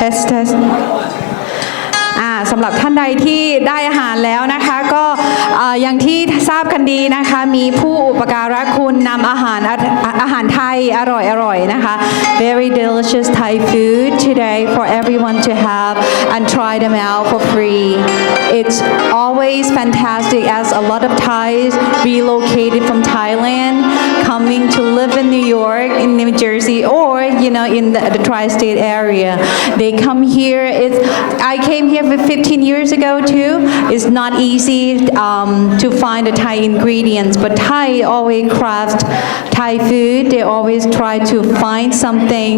test test สำหรับท่านใดที่ได้อาหารแล้วนะคะก็อย่างที่ทราบกันดีนะคะมีผู้อุปการะคุณนำอาหารไทยอร่อยนะคะ very delicious Thai food today for everyone to have and try them out for free. It's always fantastic as a lot of Thais relocated from Thailand coming to live in New York, in New Jersey, or in the tri-state area. They come here. I came here 15 years ago too. It's not easy to find the Thai ingredients, but Thai always craft Thai food. They always try to find something.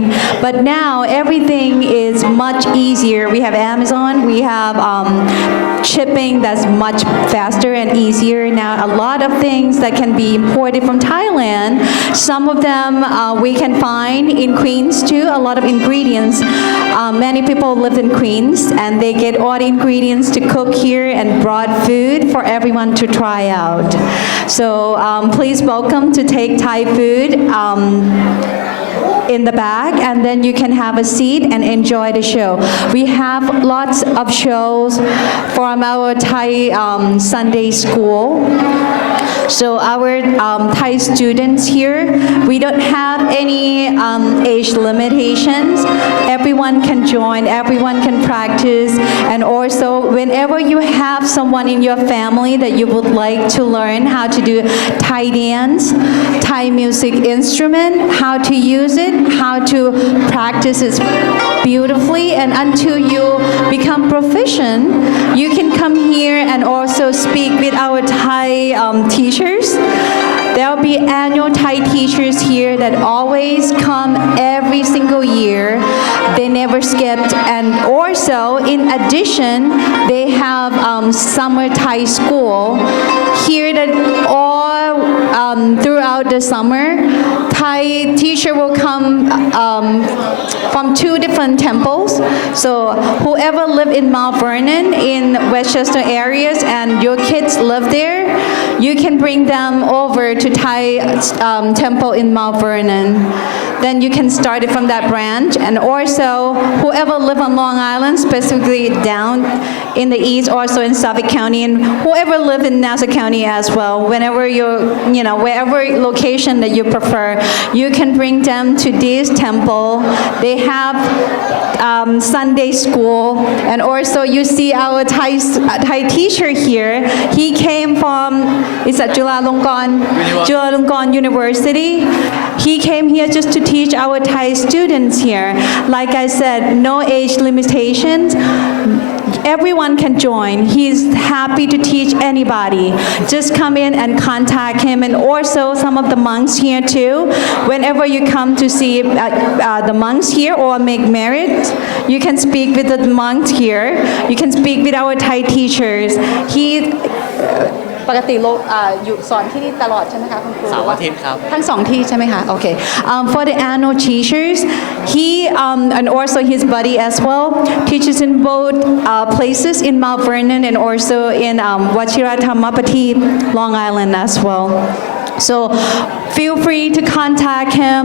But now everything is much easier. We have Amazon. We have shipping that's much faster and easier. Now a lot of things that can be imported from Thailand, some of them we can find in Queens too, a lot of ingredients. Many people live in Queens and they get all the ingredients to cook here and brought food for everyone to try out. So please welcome to take Thai food in the back, and then you can have a seat and enjoy the show. We have lots of shows from our Thai Sunday school. So our Thai students here, we don't have any age limitations. Everyone can join, everyone can practice, and also whenever you have someone in your family that you would like to learn how to do Thai dance, Thai music instrument, how to use it, how to practice it beautifully, and until you become proficient, you can come here and also speak with our Thai teachers. There will be annual Thai teachers here that always come every single year. They never skipped. And also, in addition, they have summer Thai school here that all throughout the summer. Thai teacher will come from 2 different temples. So whoever live in Mount Vernon in Westchester areas and your kids live there, you can bring them over to Thai temple in Mount Vernon. Then you can start it from that branch. And also, whoever live on Long Island, specifically down in the east, also in Suffolk County, and whoever live in Nassau County as well, whenever wherever location that you prefer, you can bring them to this temple. They have Sunday school, and also you see our Thai teacher here. He came from, it's at Chulalongkorn University. He came here just to teach our Thai students here. Like I said, no age limitations. Everyone can join. He's happy to teach anybody. Just come in and contact him. And also some of the monks here too. Whenever you come to see the monks here or make merit, you can speak with the monks here. You can speak with our Thai teachers. ปกติอยู่สอนที่นี่ตลอดใช่ไหมคะคุณครู2 อาทิตย์ครับทั้ง2 ที่ใช่ไหมคะ Okay. For the annual teachers, he and also his buddy as well teaches in both places in Mount Vernon and also in Wachira Thamapati, Long Island as well. So feel free to contact him.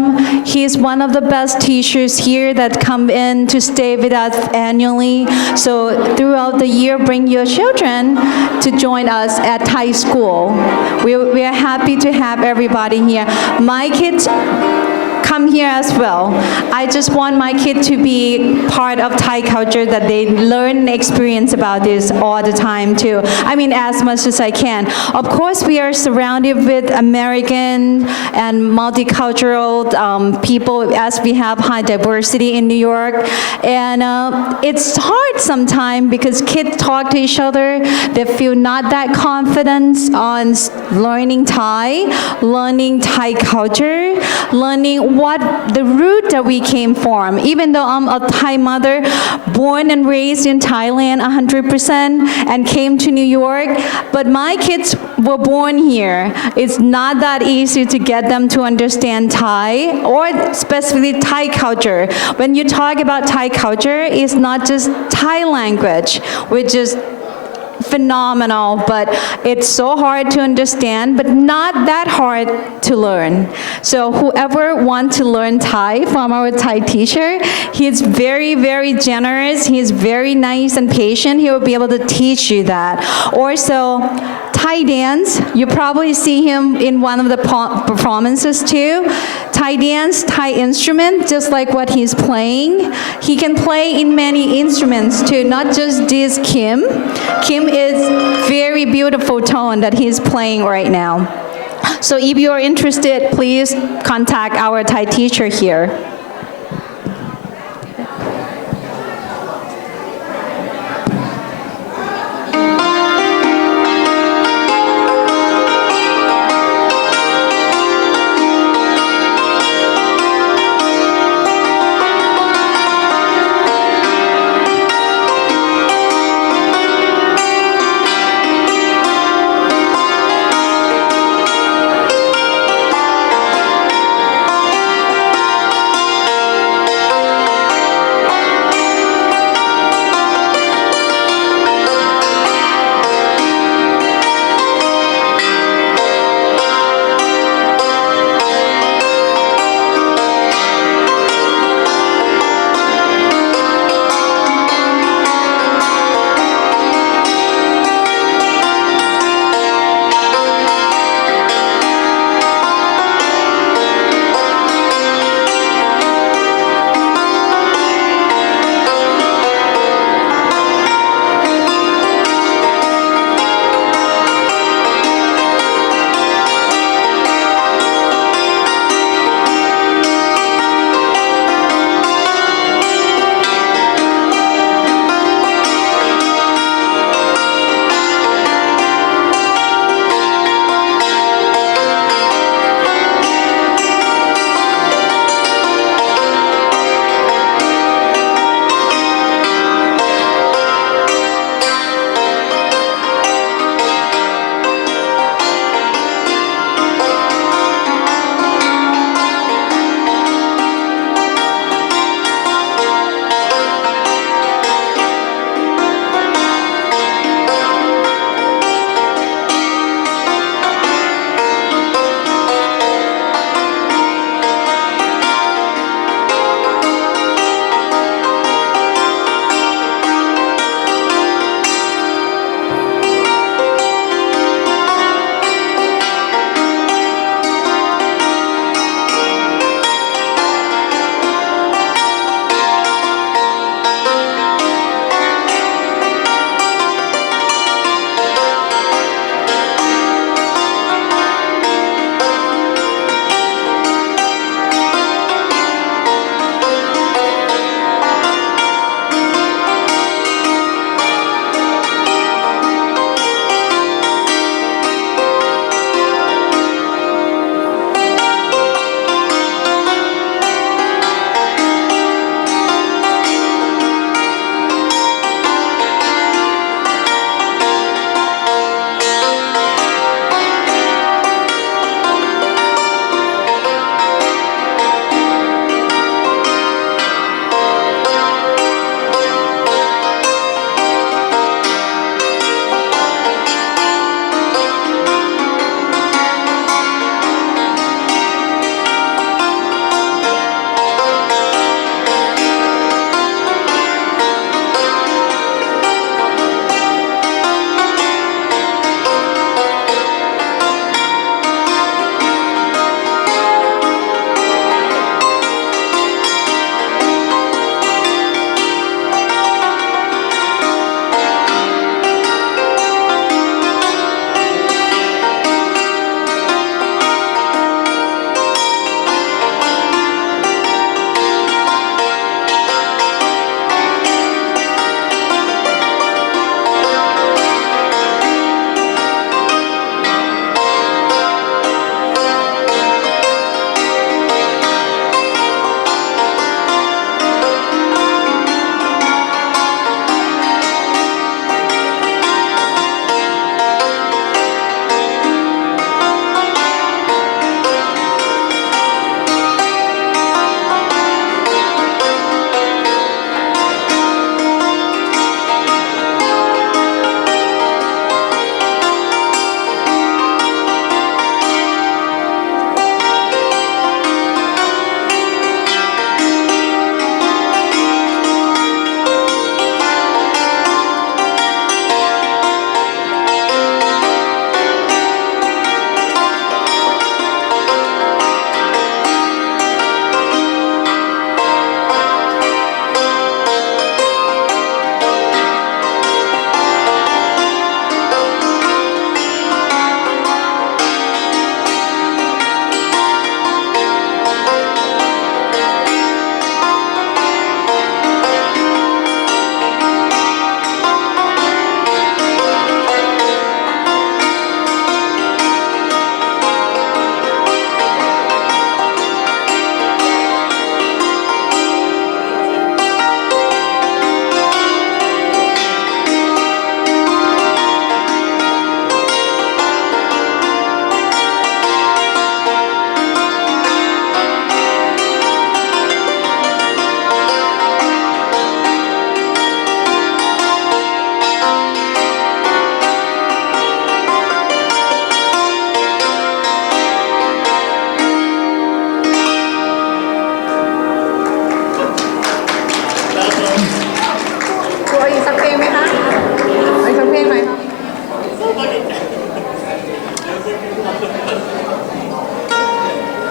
He's one of the best teachers here that come in to stay with us annually. So throughout the year, bring your children to join us at Thai school. We are happy to have everybody here. My kids come here as well. I just want my kid to be part of Thai culture, that they learn and experience about this all the time too. I mean, as much as I can. Of course, we are surrounded with American and multicultural people as we have high diversity in New York. And it's hard sometimes because kids talk to each other. They feel not that confident on learning Thai, learning Thai culture, learning what the root that we came from. Even though I'm a Thai mother, born and raised in Thailand 100% and came to New York, but my kids were born here. It's not that easy to get them to understand Thai or specifically Thai culture. When you talk about Thai culture, it's not just Thai language, which is phenomenal, but it's so hard to understand, but not that hard to learn. So whoever wants to learn Thai from our Thai teacher, he is very, very generous. He is very nice and patient. He will be able to teach you that. Also, Thai dance, you probably see him in one of the performances too. Thai dance, Thai instrument, just like what he's playing. He can play in many instruments too, not just this Kim. Kim is very beautiful tone that he's playing right now. So if you are interested, please contact our Thai teacher here.